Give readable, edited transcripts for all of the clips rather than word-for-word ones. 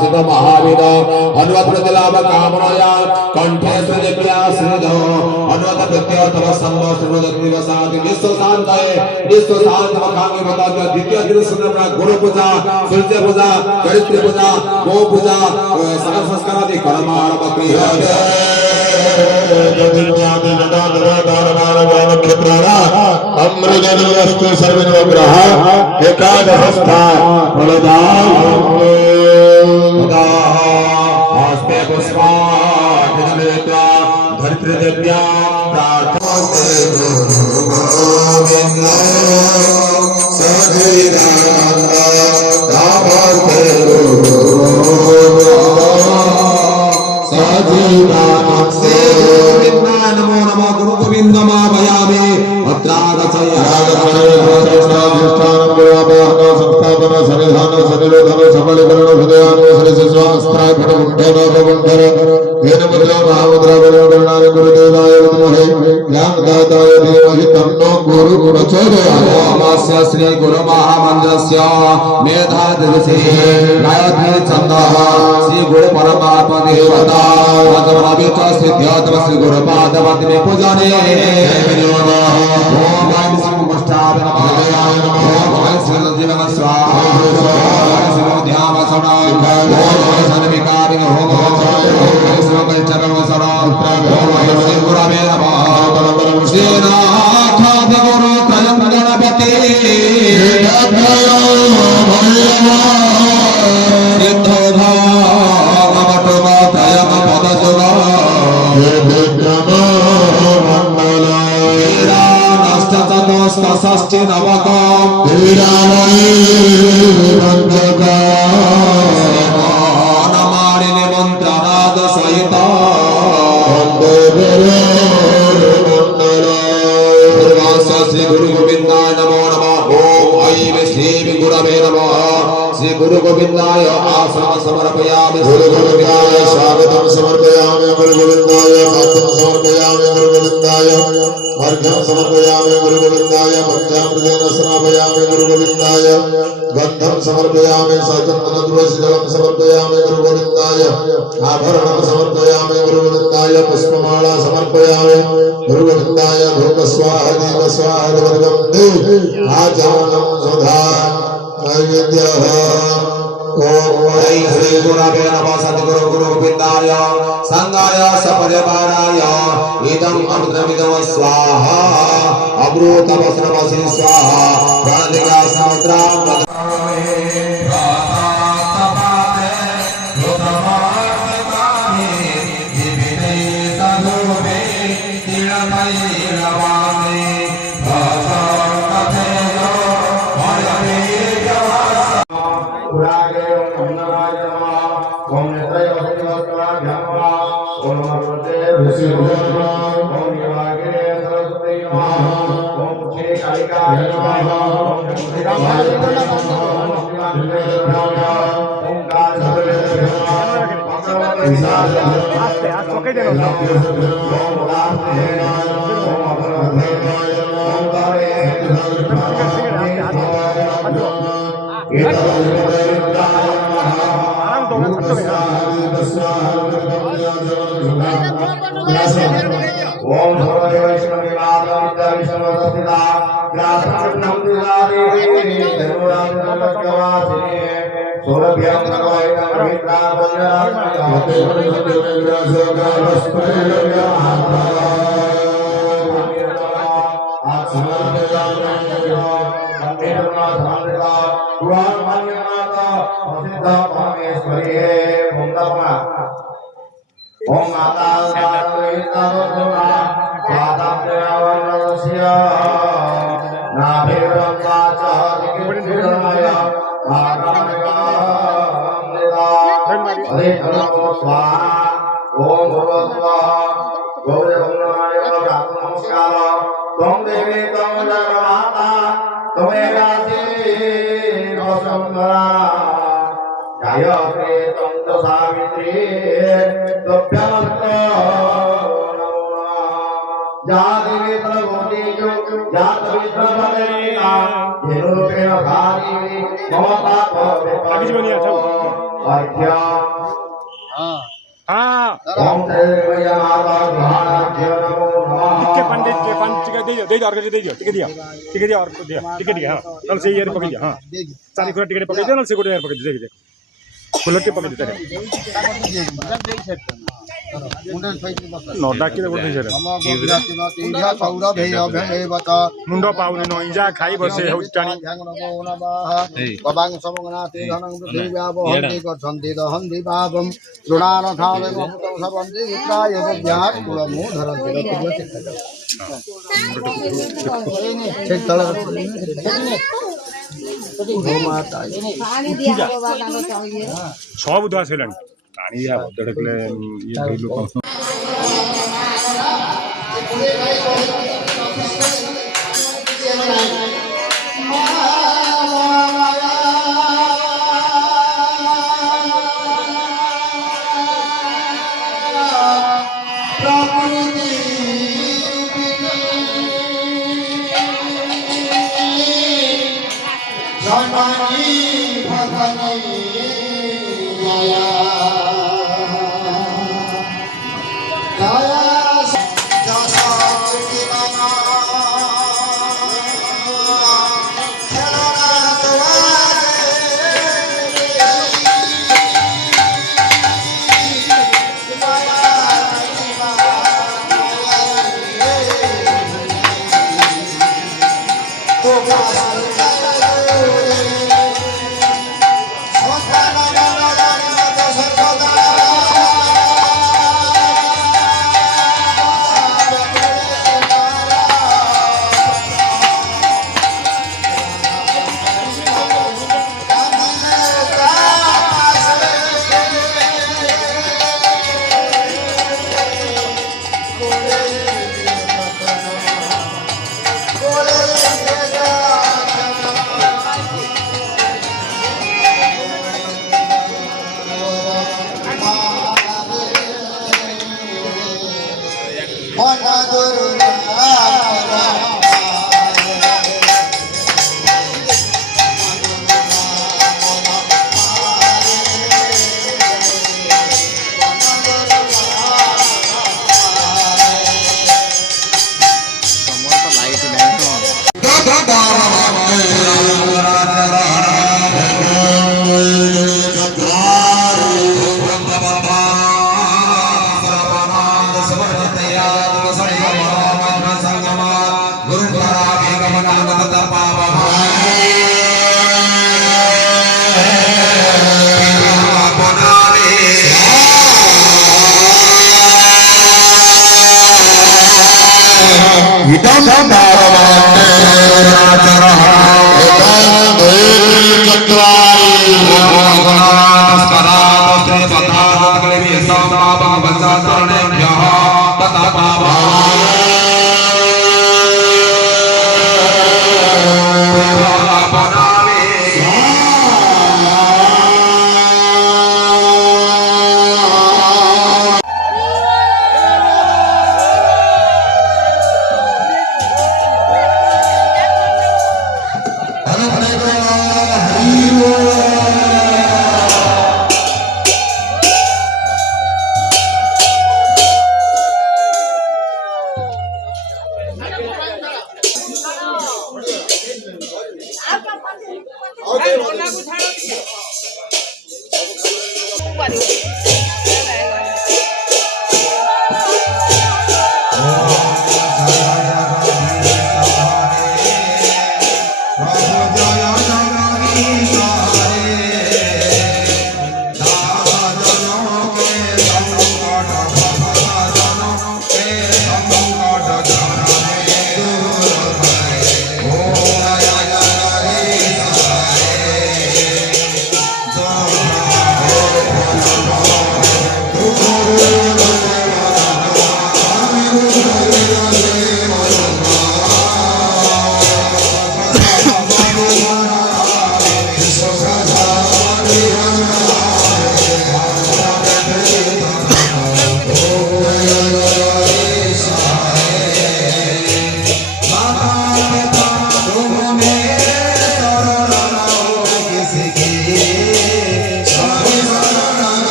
सिद्ध महावीर अनुवत प्रतिलाभ कामनया कंठे श्रीदिव्या श्रीधो अनुवत प्रत्यय तव संभव श्रीमद दिवसादि विश्व शांति मखांगे बता द्वितीय दिन सुंदर गुरु पूजा सूर्य पूजा चरित्र पूजा गो पूजा सर संस्कार आदि कर्म आरंभ क्रिया अमृतस्तु सर्वग्रह एकादशस्था हस्ते पुष्पा धरित्री देव्या प्रार्थना नमो नमः गुरु गोविंद माभयामि श्री गुरु महामंत्रस्य मेधा दिवसे गायत्री छन्दः श्री गुरु परमात्मा देवता सिद्ध्यतम श्री गुरु पादवती में पूजने ओम ऐं विष्णुपष्टाय नमः ओम ऐं श्रीजीवन स्वाहा ओम श्री ध्यान सदा ओम सन्विकारि ओम श्री चरण सदा ओम श्री गुरवे नमः श्री नाथ गुरु त्रयं गणपति षष्ठी नवकम नमारिणी मंत्रनाद सहित श्री गुरु गोविंदाय नमो नमः ओम ऐं श्री गुरवे नमः श्री गुरु गोविंदाय आसन समर्पयामि गुरु गोविंदाय स्वागतम समर्पयामि गुरु गोविंदाय पात्रम समर्पयामि गुरु गोविंदाय अर्घ्यं समर्पयामि गुरु गोविंदाय पंचामृतेन स्नापयामि गुरु गोविंदाय गन्धं समर्पयामि सचन्दन तुलसीदलं समर्पयामि गुरु गोविंदाय आभरणं समर्पयामि गुरु गोविंदाय पुष्पमाला समर्पयामि गुरु गोविंदाय धूप स्वाहा दीप स्वाहा वर्गं दे आचमनं सुधा नैवेद्यः ओम ऐं श्री गुरवे नमः सद्गुरु गुरु गोविंदाय संगाय सपरिवाराय इदं अमृतमिदं स्वाहा अमृतमस्त्रमसि स्वाहा प्राणिका समुद्रां ओम माता गायत्री तंत्र सावित्री तभ्यमस्तु नमो नमः जाति भगवती योग हाँ पंडित के पंच के दे और दे दियो टिकट दिया और टिकट दिया हाँ कल से यार पकड़ दिया हाँ सारी पूरा टिकट पकड़ दिया ना से को यार पकड़ दे बुलेट के पकड़ देते नोटा के बोलते हैं मुंडो पाउने नो इंजा खाई बसे होटानी babang samongna te dhanang prithivyā bohanti gachanti dahanti papam drunāna thāve mahutam sabanti viprāya vidyāt kulamū dharanti ठीक तला सब उदा से पानी या दड़कले ये लोग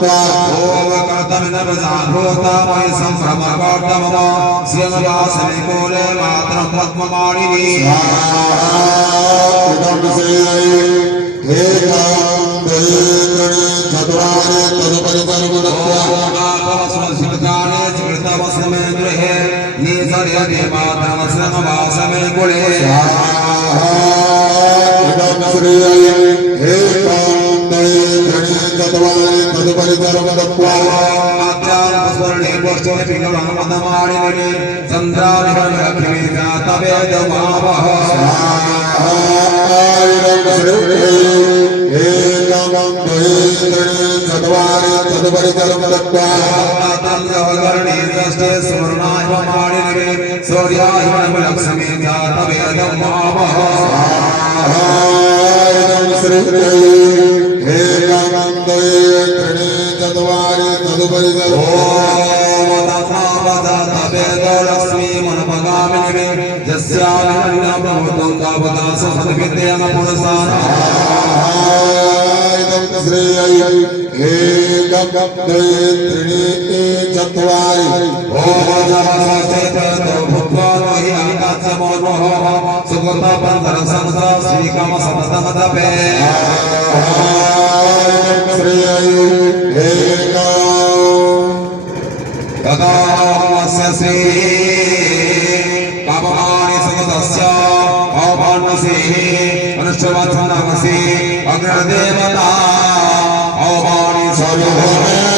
दत्वा ओम कर्तमिदं जाभूतमय संभ्रमकोट्टमम श्रीमदासने कोले मातरं पद्ममालिनी इदं श्रीयै एकं द्वयं चत्वारि तदुपरितरं दत्वा आत्मसंसिद्धाने चिकित्सवस्मे गृहे निसर्यते मातरं श्रीमदासने कोले इदं श्रीयै एकं द्वयं चत्वारि तदुपरितरं दत्वा स्वर्णे पुष्टे पिंगलं पद्ममालिनी चन्द्राभिषं लक्ष्मी जातवेद मावः एकं द्वयं चत्वारि तदुपरितरं दत्वा कर्णे दृष्टे स्वर्णायमालिनी सूर्यायं लक्ष्मी जातवेद मावः एकं द्वयं चत्वारि तदुपरितरं लक्ष्मी मनपगामिनी जस्याभूतं तावदास सद्विद्यं पुरस्तात् श्रेयै एकं द्वयं चत्वारि श्रेयै श्री पापमानि सतस्य औभान्यसे अनुष्ठवत्सनमसि अग्रदेवता औभानि सर्वभूमे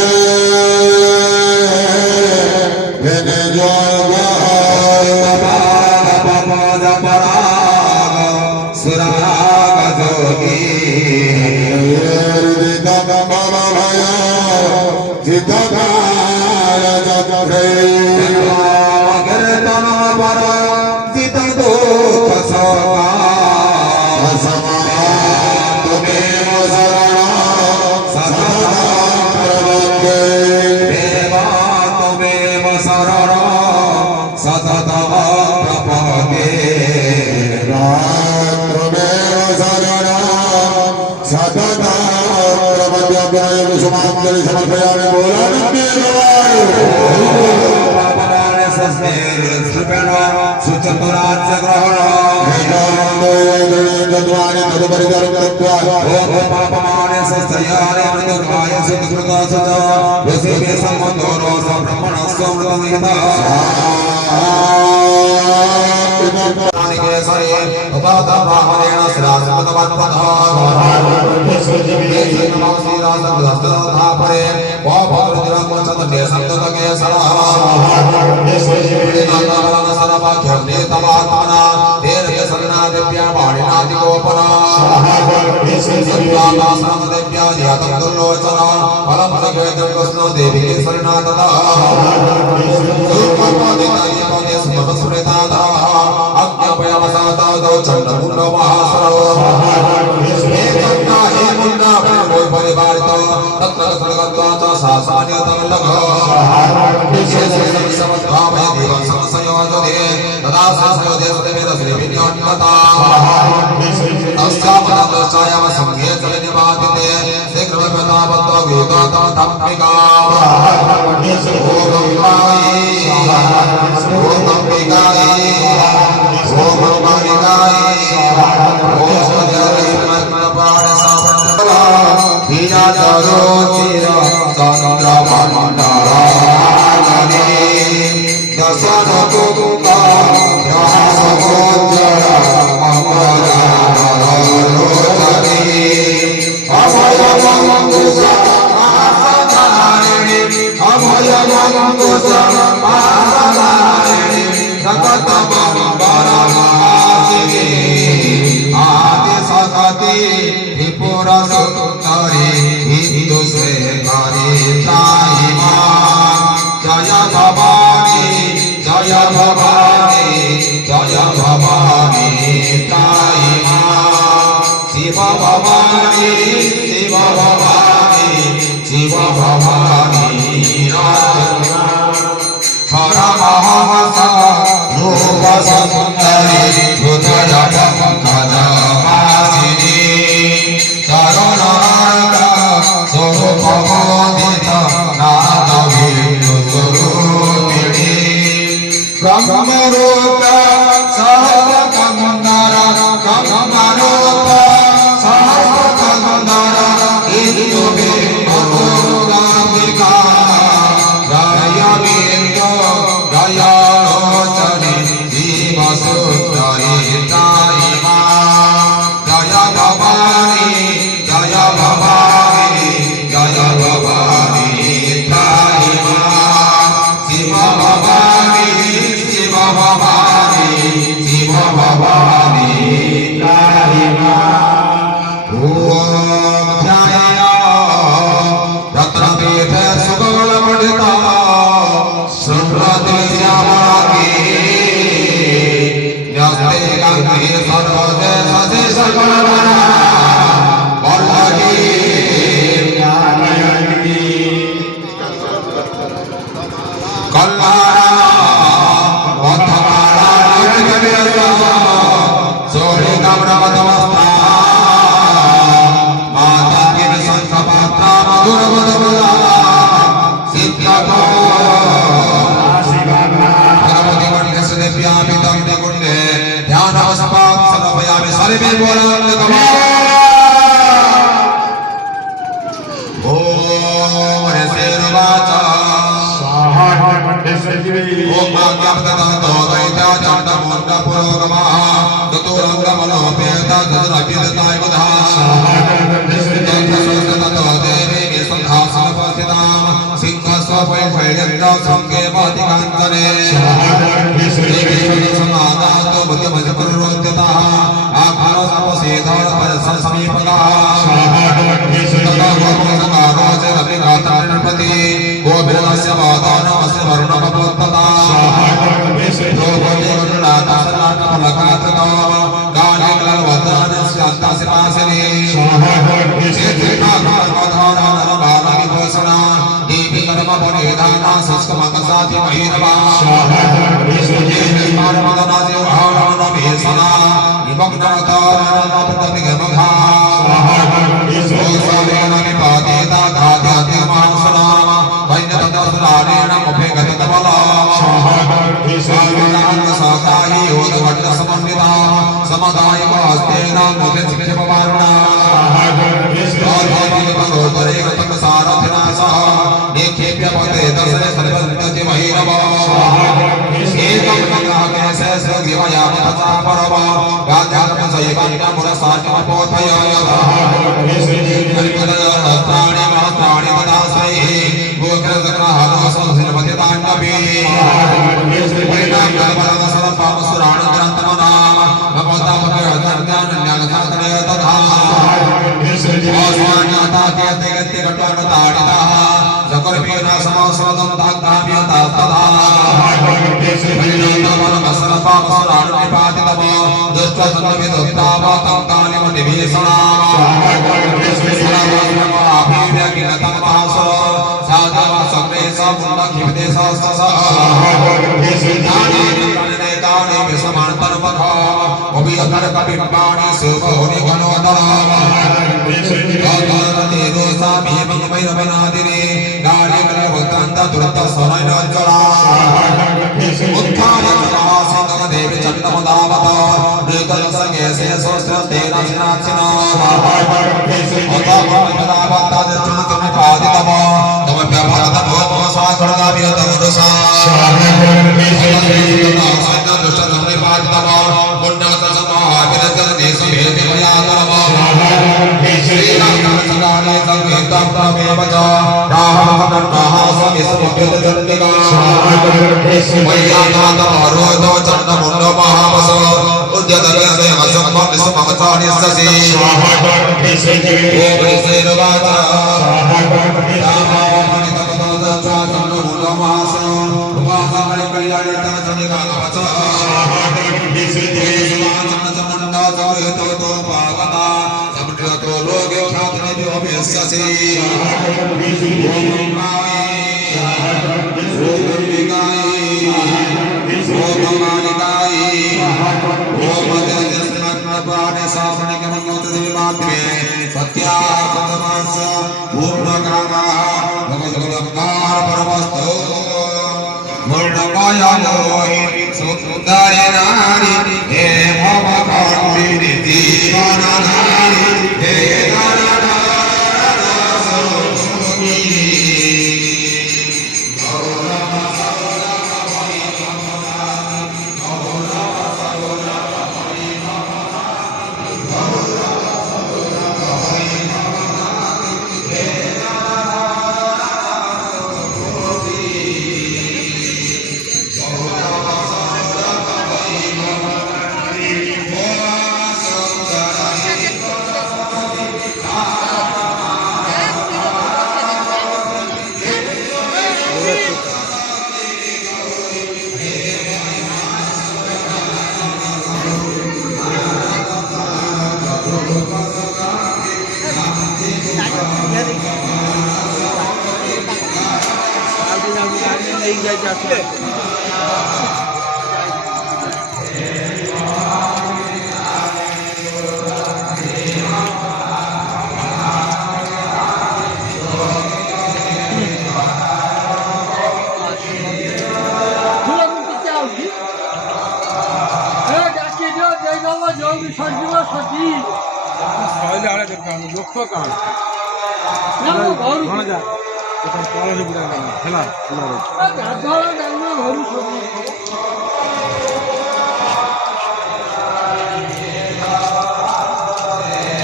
समर्पयामि सुचतुराज्य ग्रहण पापमाने सस्तयाने मृदुर्गाय सुतकृता सुच वसिवे सम्बन्धो ब्रह्मणस्व मृतमिता केसरे उपादब्राह्मणेन श्रासुतवत्पथः श्रीरासगस्तधापरे वाभवृतिरङ्गचतुर्णे सप्तकेसरः सरवाख्यं नेतमात्मना तेन केसरनादिव्या वाणिनादिगोपना सत्यानासनदेव्या ध्यातं दुर्लोचना फलं फलकेतं कृष्णो देवी केसरिना तथा अज्ञापयवसादौ चण्डमुण्डो महासरो हे चण्डा हे मुण्डा कोई परिवारितो तत्र सर्गत्वा च सासान्यतं लघो समस्वामय देवं समसयोजते तदा संसयोजते श्रीविज्ञान्यता अस्यामनन्दश्चायव संघे चलनिवादिते शीघ्रमेतावत्तो वेदातं धम्मिका ओम अंबिकाय ओम अंबिकाय ओम जयमन्मपाण सावंतवा धीरा दरो तीरा चंद्रमण्डलानि दशन तुका रहसोज्जल मंगलालोचने अभयमंकुशा महासधारिणी अभयमंकुशा महासधारिणी जगत बंबरमासिनी आदि सती त्रिपुर सुंदरी हिंदू श्रेष्ठी ताई मां जय भवानी जय भवानी जय भवानी ताई मां शिव भवानी शिव भवानी शिव भवानी हर महमसा रूप सुंदरी हृदय पंकजवासिनी चरण स्वरूप मोदिनी ब्रह्मरूप सहस्रकन्दर ब्रह्मरूप सहस्रकन्दर इत्युमे मधुराधिका जयविन्दो जयलोचने जीवसूत्रे जायिमा जय भवानी जय भवानी जय भवानी जायिमा शिव भवानी शिव भवानी शिव भवानी जायिमा ओम ध्याय रत्नपीठ सुगुणमण्डिता सुब्रते श्यामाकी न्यस्ते गंगे सर्वदे ससे सकलमना वल्लकी ज्ञानयन्ती कल्लारा वद्धमाला युगगणेशा सोलिकमनमतमस्ता माताकिन संसपात्रा मधुरमधुरा सिद्धको भगवती वंदे देव्यापितं कुण्डे ध्यानवस्पात् समर्पयामि सर्वे बोलन्ति ओम ऋषिर्वाच ओम आज्ञापदतो दैत्या चण्डमुण्डपुरोगमः चतुरङ्गमनोपेता चतुरभिदताय बुधा ततो देवी विसंहासनपस्थितां सिंहस्वपैफैर्यन्त्र सङ्गे पातिकान्तरे समादातो बुद्धिमजपुरोद्यतः आत्मनो सपसेधोरपरसमीपकः ततो गोभिर्दस्य वातानमस्य वरुणकपोत्तता पूर्ण Purnamaya Mohi Sundare Nari He Bhava Kandini Divana Nari He Nara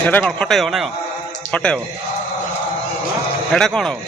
এটা কোন খটাই হবে না কোন খটাই হবে এটা কোন হবে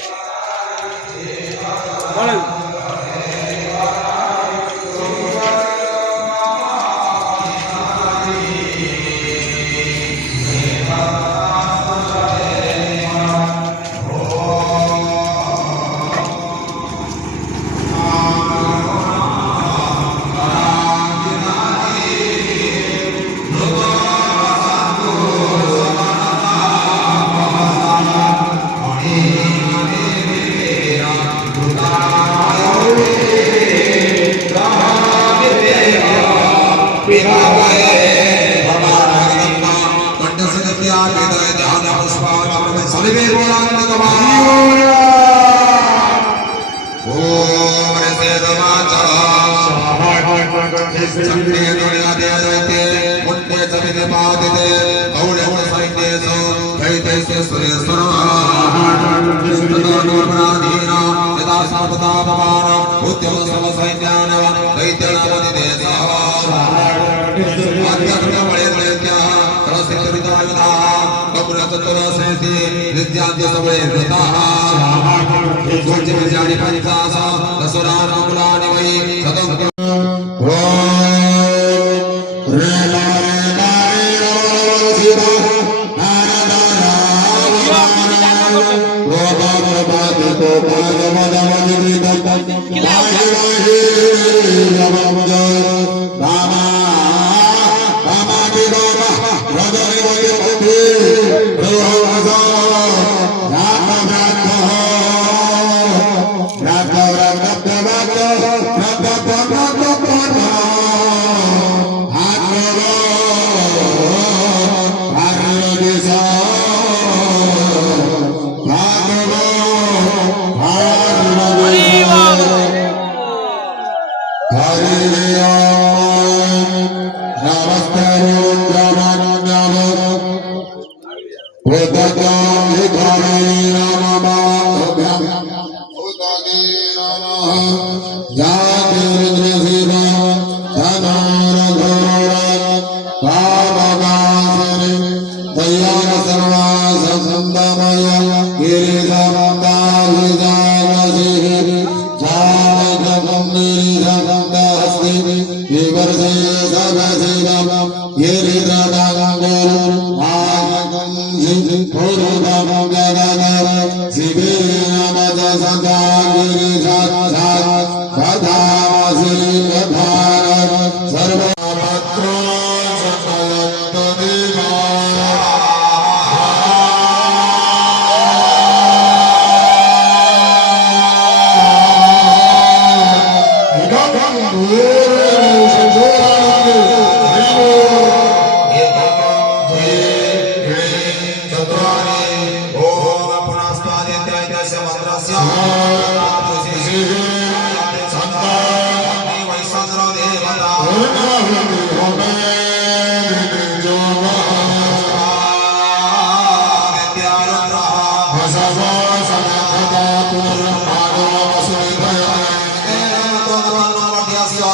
यस्य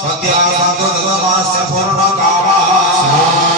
सत्या सन्तोषमास्य पूर्णकामः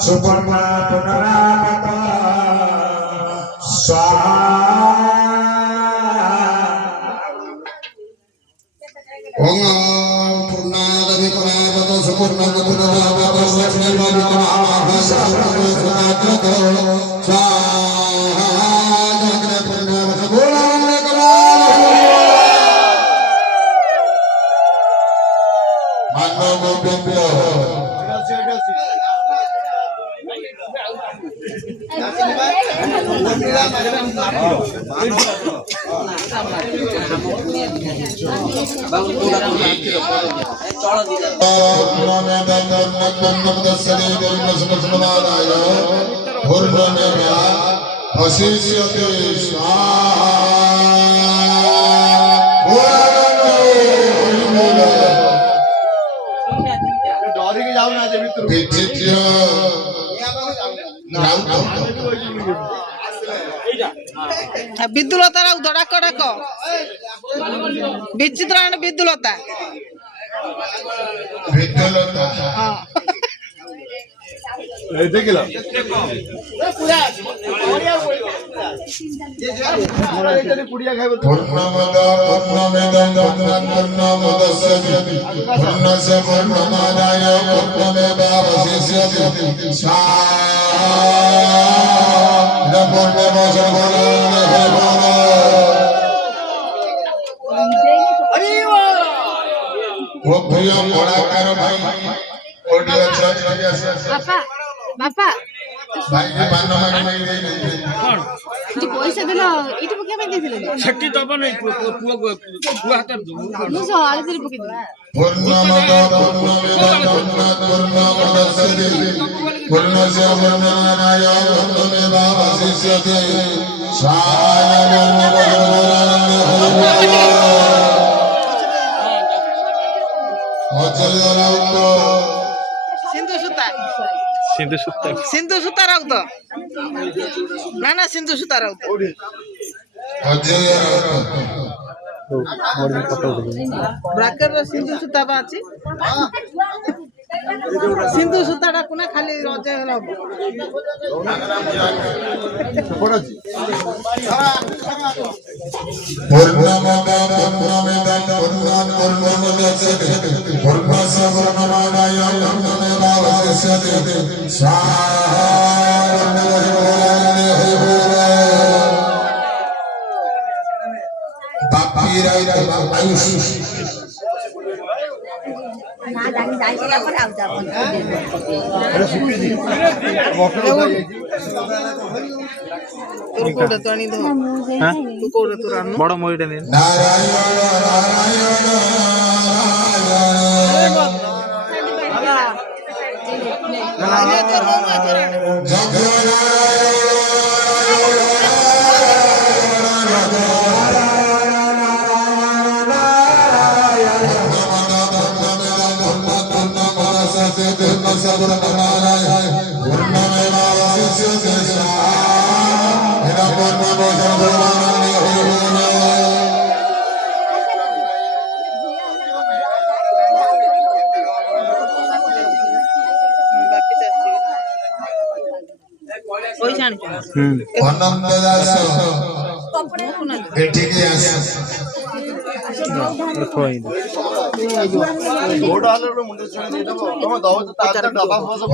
सुपर्णा पुनरागता स्वाहा ओम पूर्णादि कलावत सुपूर्ण पुनरागता लक्ष्मीवादी महाभागा स्वाहा जगत पूर्णावत बोलाने कला मानव गोप्य বিদ্যুলতা রাউত ডাক ডাক বিচিত্রায়ণ বিদ্যুলতা ବାପା ପଇସା ଦେଲ ଏଇଠି ପକେଇବା ପାଇଁ ଦେଇଥିଲେ ସେଠି ଦବ ନାଇଁ ପୁଅ ହାତରେ ଦବୁ ମୁଁ ସେ ଆଳୁତିରେ ପକେଇଦେଲି সিন্ধু সুতা রাউত না না সিন্ধু সুতা রাউত ব্রাকেট সিন্ধু সুতা বা আছে সিন্ধু সুতাটা কোনা খালি অজয় হল না জানি যাই সেটা পরে আউ যাব তোর কোটা তো আনি দাও হ্যাঁ তোর কোটা তো রান্না বড় মইটা নিন আলে তো রোমা তোরা বাপি চাচ্ছি ওই জানি এঠিকে আসে থই ওটা হলে ওটা মুন্ডে ছেড়ে দিয়ে দেবো তোমার দাও তো তার ডাবা ফাসা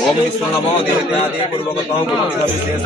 ओम विष्णु नमो देवते आदि पूर्वगत विशेष